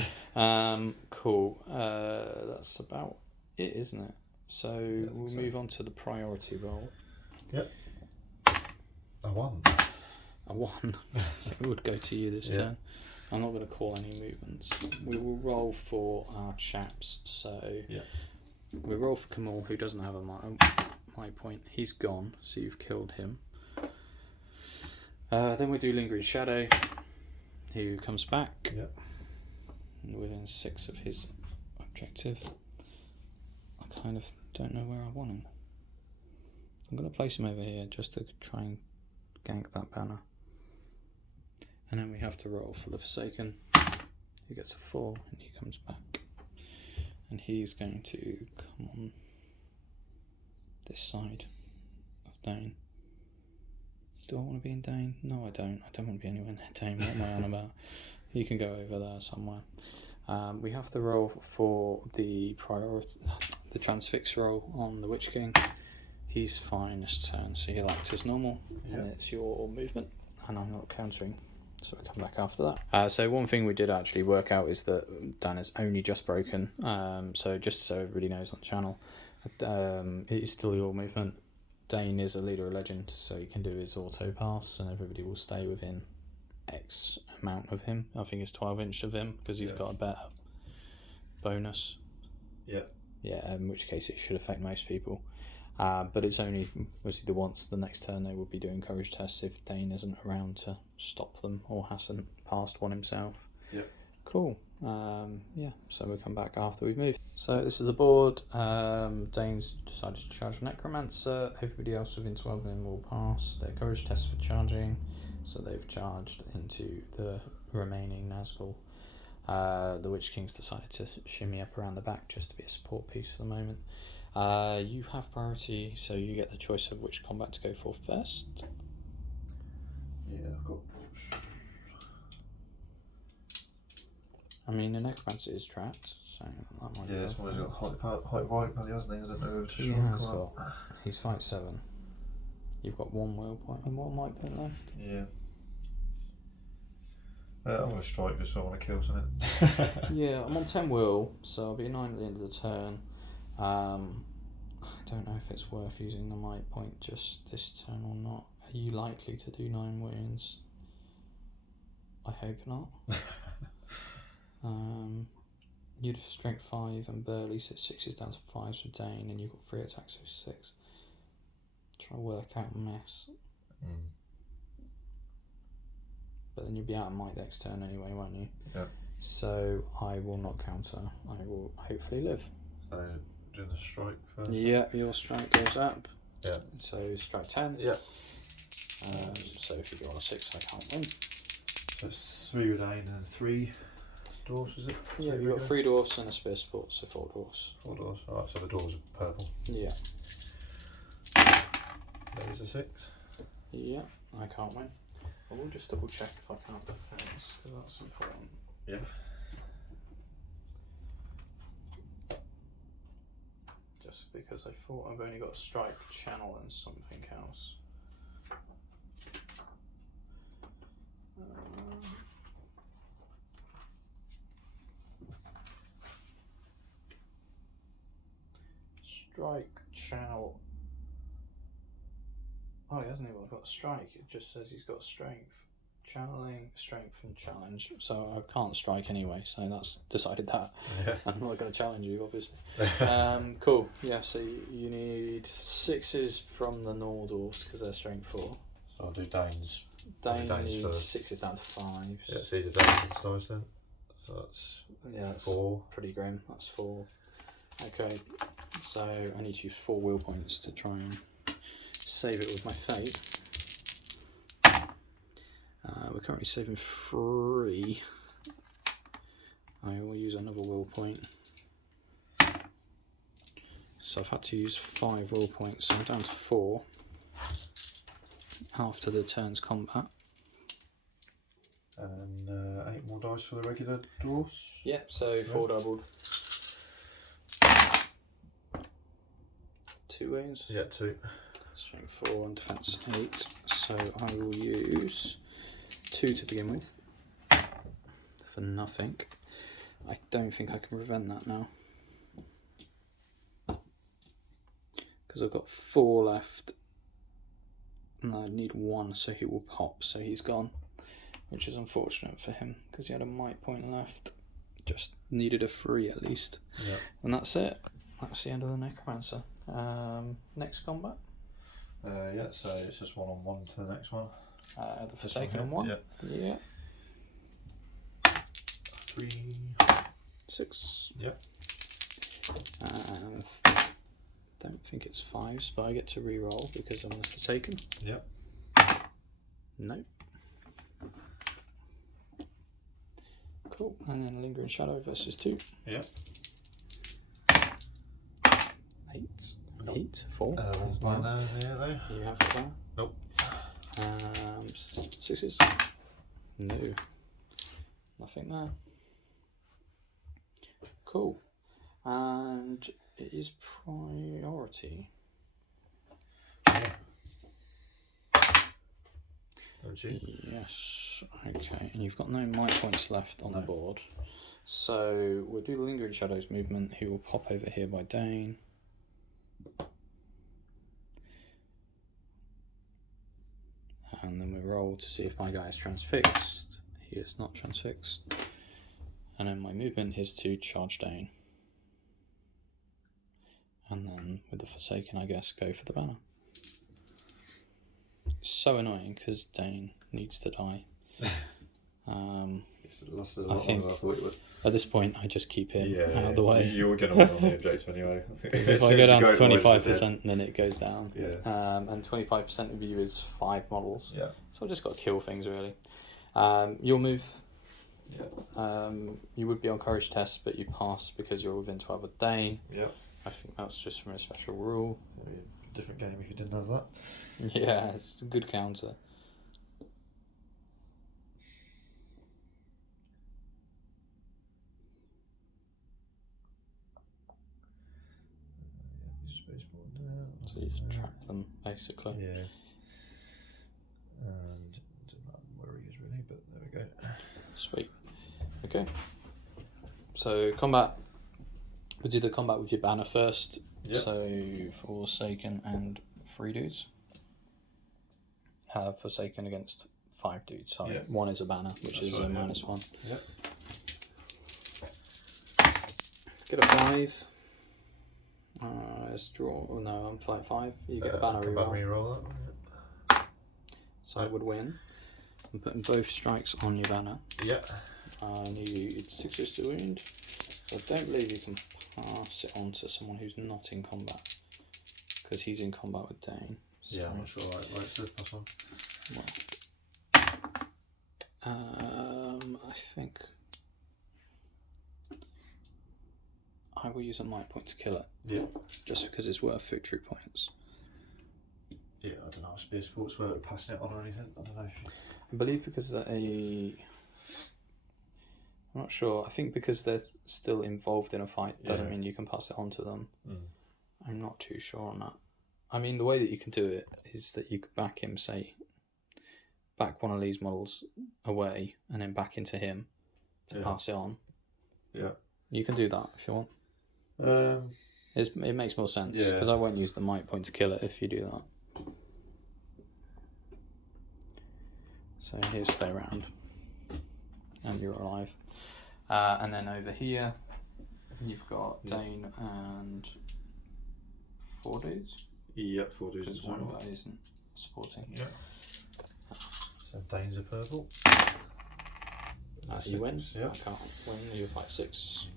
Cool. That's about it, isn't it? So we'll move on to the priority roll. Yep. A 1. A 1. So it would go to you this turn. I'm not going to call any movements. We will roll for our chaps. So we roll for Kamul, who doesn't have a my point. He's gone, so you've killed him. Then we do Lingering Shadow, who comes back within 6 of his objective. I kind of don't know where I want him. I'm going to place him over here just to try and gank that banner. And then we have to roll for the Forsaken. He gets a 4 and he comes back. And he's going to come on this side of Dane. Do I want to be in Dane? No, I don't. I don't want to be anywhere near Dane. What am I on about? he can go over there somewhere. We have to roll for the transfix roll on the Witch King. He's fine this turn, so he'll act as normal, and it's your movement, and I'm not countering, so we'll come back after that. So one thing we did actually work out is that Dan is only just broken, so just so everybody knows on the channel, it is still your movement. Dane is a leader of legend, so he can do his auto pass, and everybody will stay within X amount of him. I think it's 12 inch of him, because he's got a better bonus. Yeah, in which case it should affect most people. But it's only obviously the next turn they will be doing courage tests if Dane isn't around to stop them or hasn't passed one himself. Cool. So we'll come back after we've moved. So this is the board. Dane's decided to charge Necromancer. Everybody else within 12 of them will pass their courage test for charging. So they've charged into the remaining Nazgul. The Witch King's decided to shimmy up around the back just to be a support piece for the moment. You have priority, so you get the choice of which combat to go for first. Yeah, I've got. I mean, the Necromancer is trapped, so that might be. Yeah, this one's got height value, hasn't he? I don't know. He has got. He's fight 7. You've got 1 will point and 1 might point left. Yeah. I'm going to strike just so I want to kill something. Yeah, I'm on 10 will, so I'll be 9 at the end of the turn. I don't know if it's worth using the might point just this turn or not. Are you likely to do 9 wounds? I hope not. You'd have strength 5 and burly, so 6 is down to 5s for Dane, and you've got 3 attacks, so 6. Try to work out mess. But then you'll be out of might next turn anyway, won't you? Yeah. So I will not counter. I will hopefully live. So do the strike first. Yeah, your strike goes up. Yeah. So strike 10. Yeah. So if you go on a 6, I can't win. So it's 3 with Dane and 3 dwarfs, is it? Yeah, you've got 3 dwarfs and a spear sport, so 4 dwarfs. 4 dwarfs. Alright, so the dwarves are purple. Yeah. There's a 6. Yeah, I can't win. I will just double check if I can't defense, because that's important. Yeah. Just because I thought I've only got a strike, channel, and something else. Strike, channel. Oh, he hasn't even got a strike, it just says he's got strength. Channeling, strength, and challenge. So I can't strike anyway, so that's decided that. Yeah. I'm not going to challenge you, obviously. Cool. Yeah, so you need 6s from the Nordorfs because they're strength 4. So I'll do Dane's. Dane Dane's needs first. 6s down to 5s. Yeah, so these are Dane's dice then. So that's 4. Pretty grim. That's 4. Okay, so I need to use 4 will points to try and save it with my fate. We're currently saving 3. I will use another will point. So I've had to use 5 will points, so I'm down to 4 after the turn's combat. And 8 more dice for the regular dwarfs. Yeah, so 4 doubled. 2 wounds. Yeah, 2. Strength 4 and defense 8. So I will use 2 to begin with for nothing. I don't think I can prevent that now because I've got 4 left and I need 1, so he will pop, so he's gone, which is unfortunate for him because he had a might point left. Just needed a 3 at least. Yeah. And that's it. That's the end of the Necromancer. Next combat. Yeah, so it's just 1-on-1 to the next one. The Forsaken on 1. Yeah. 3. 6. Yep. Don't think it's 5s, but I get to re-roll because I'm the Forsaken. Yep. Nope. Cool. And then Lingering Shadow versus 2. Yep. 8. Nope. 8. 4. One's blind there, though. You have that. Nope. 6s. No. Nothing there. Cool. And it is priority. Don't you? Yes. Okay. And you've got no might points left on the board. So we'll do the Lingering Shadows movement. He will pop over here by Dane. And then we roll to see if my guy is transfixed. He is not transfixed. And then my movement is to charge Dane. And then with the Forsaken, I guess, go for the banner. So annoying because Dane needs to die. It's lasted a lot longer than I thought it would. At this point, I just keep him out of the way. You were going to win on the objective anyway. If I go down to 25%, then it goes down. Yeah. And 25% of you is 5 models. Yeah. So I've just got to kill things, really. You'll move. Yeah. You would be on courage test, but you pass because you're within 12 of Dane. Yeah. I think that's just from a special rule. It'd be a different game if you didn't have that. Yeah, it's a good counter. So you just trap them, basically. Yeah. And doesn't matter where he is really, but there we go. Sweet. Okay. So combat. We'll do the combat with your banner first. Yep. So Forsaken and 3 dudes. Forsaken against 5 dudes. Sorry, Yep. 1 is a banner, which is a -1. Yep. Get a 5. Let's draw. Oh, no, I'm fight 5. You get a banner reroll. That. So I would win. I'm putting both strikes on your banner. Yeah. Need 6 to wound. So I don't believe you can pass it on to someone who's not in combat, because he's in combat with Dane. So Yeah, I'm not sure. Right, so pass on. I think I will use a might point to kill it. Yeah. Just because it's worth victory points. Yeah, I don't know if Spear Sports were passing it on or anything. I don't know if you... I believe because I'm not sure. I think because they're still involved in a fight doesn't mean you can pass it on to them. I'm not too sure on that. I mean, the way that you can do it is that you could back him, say, back one of these models away and then back into him to pass it on. Yeah. You can do that if you want. It makes more sense because I won't use the might point to kill it if you do that. So here's stay around, and you're alive. And then over here, you've got Dane and 4 dudes. Yep, 4 dudes. Because one guy isn't supporting. Yeah. So Dane's a purple. You win. Yep. I can't win. You fight 6.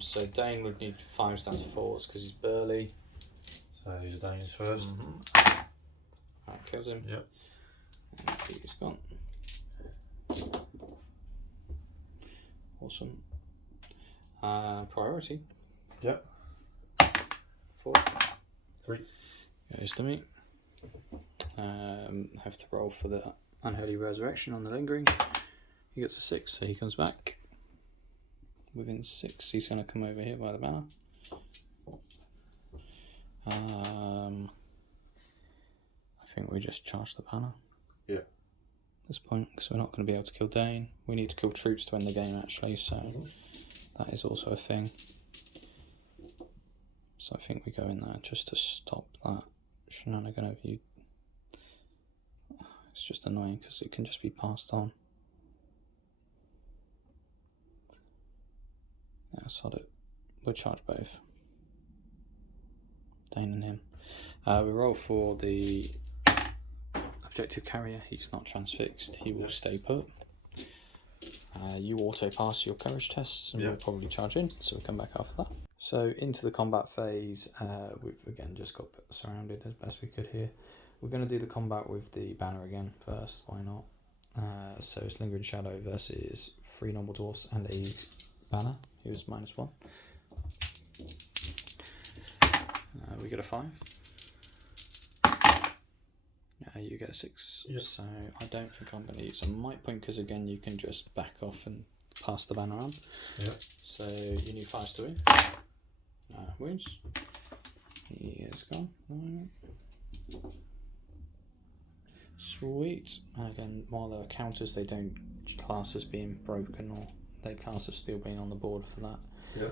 So Dane would need 5s down to 4s because he's burly. So he's Dane's first. That kills him. Yep. And he's gone. Awesome. Priority. Yep. 4. 3. Goes to me. Have to roll for the Unholy Resurrection on the Lingering. He gets a 6, so he comes back. Within 6, he's going to come over here by the banner. I think we just charge the banner. Yeah. At this point, because we're not going to be able to kill Dane. We need to kill troops to win the game, actually, so that is also a thing. So I think we go in there just to stop that shenanigan of you. It's just annoying because it can just be passed on. Yeah, sod it. We'll charge both. Dane and him. We roll for the objective carrier. He's not transfixed. He will stay put. You auto pass your courage tests and we'll probably charge in. So we'll come back after that. So into the combat phase, we've again just got surrounded as best we could here. We're going to do the combat with the banner again first. Why not? So it's Lingering Shadow versus 3 normal dwarfs and a banner. He was -1. We get a 5. Yeah, You get a 6. Yep. So I don't think I'm going to use a might point because again you can just back off and pass the banner on. Yeah. So you need 5 to win. Wounds. He is gone. Sweet. Again, while there are counters, they don't class as being broken, or they class as still being on the board for that. Yeah.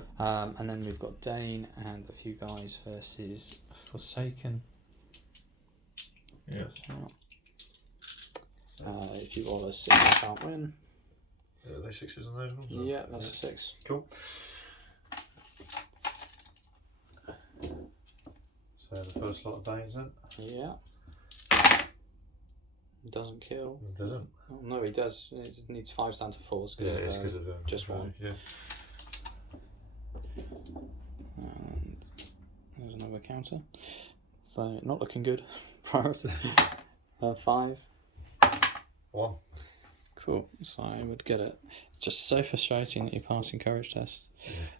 And then we've got Dane and a few guys versus Forsaken. Yes. If you roll a 6, you can't win. Are they 6s on those ones? Yeah, that's a 6. Cool. So the first lot of Danes then? Yeah. Doesn't kill. It doesn't. Oh, no, he does. It needs 5s down to 4s. Yeah, it's because of just one. Yeah. And there's another counter. So not looking good. Priority. 5. 1. Cool. So I would get it. Just so frustrating that you're passing courage test.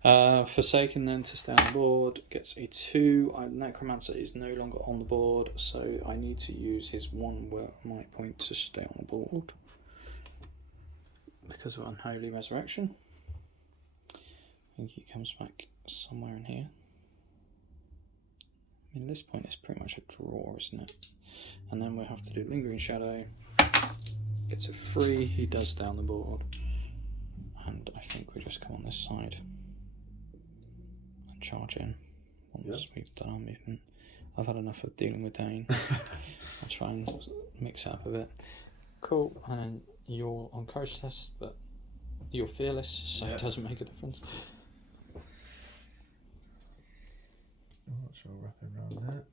Yeah. Forsaken then to stay on the board gets a 2. Necromancer is no longer on the board, so I need to use his 1 might point to stay on the board because of Unholy Resurrection. I think he comes back somewhere in here. I mean, at this point it's pretty much a draw, isn't it? And then we'll have to do Lingering Shadow. Gets a 3, he does stay on the board. And I think we just come on this side and charge in once we've done our movement. I've had enough of dealing with Dane. I'll try and mix it up a bit. Cool, and then you're on courage test, but you're fearless, so it doesn't make a difference. I'm not sure wrapping around that.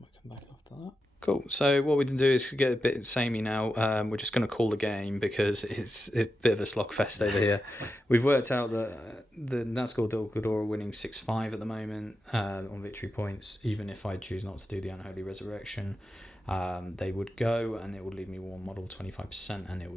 We'll come back after that. Cool. So what we can do is get a bit samey now. We're just going to call the game because it's a bit of a slogfest over here. We've worked out that the Nazgul Dulgador are winning 6-5 at the moment on victory points. Even if I choose not to do the Unholy Resurrection, they would go, and it would leave me one model 25%, and it would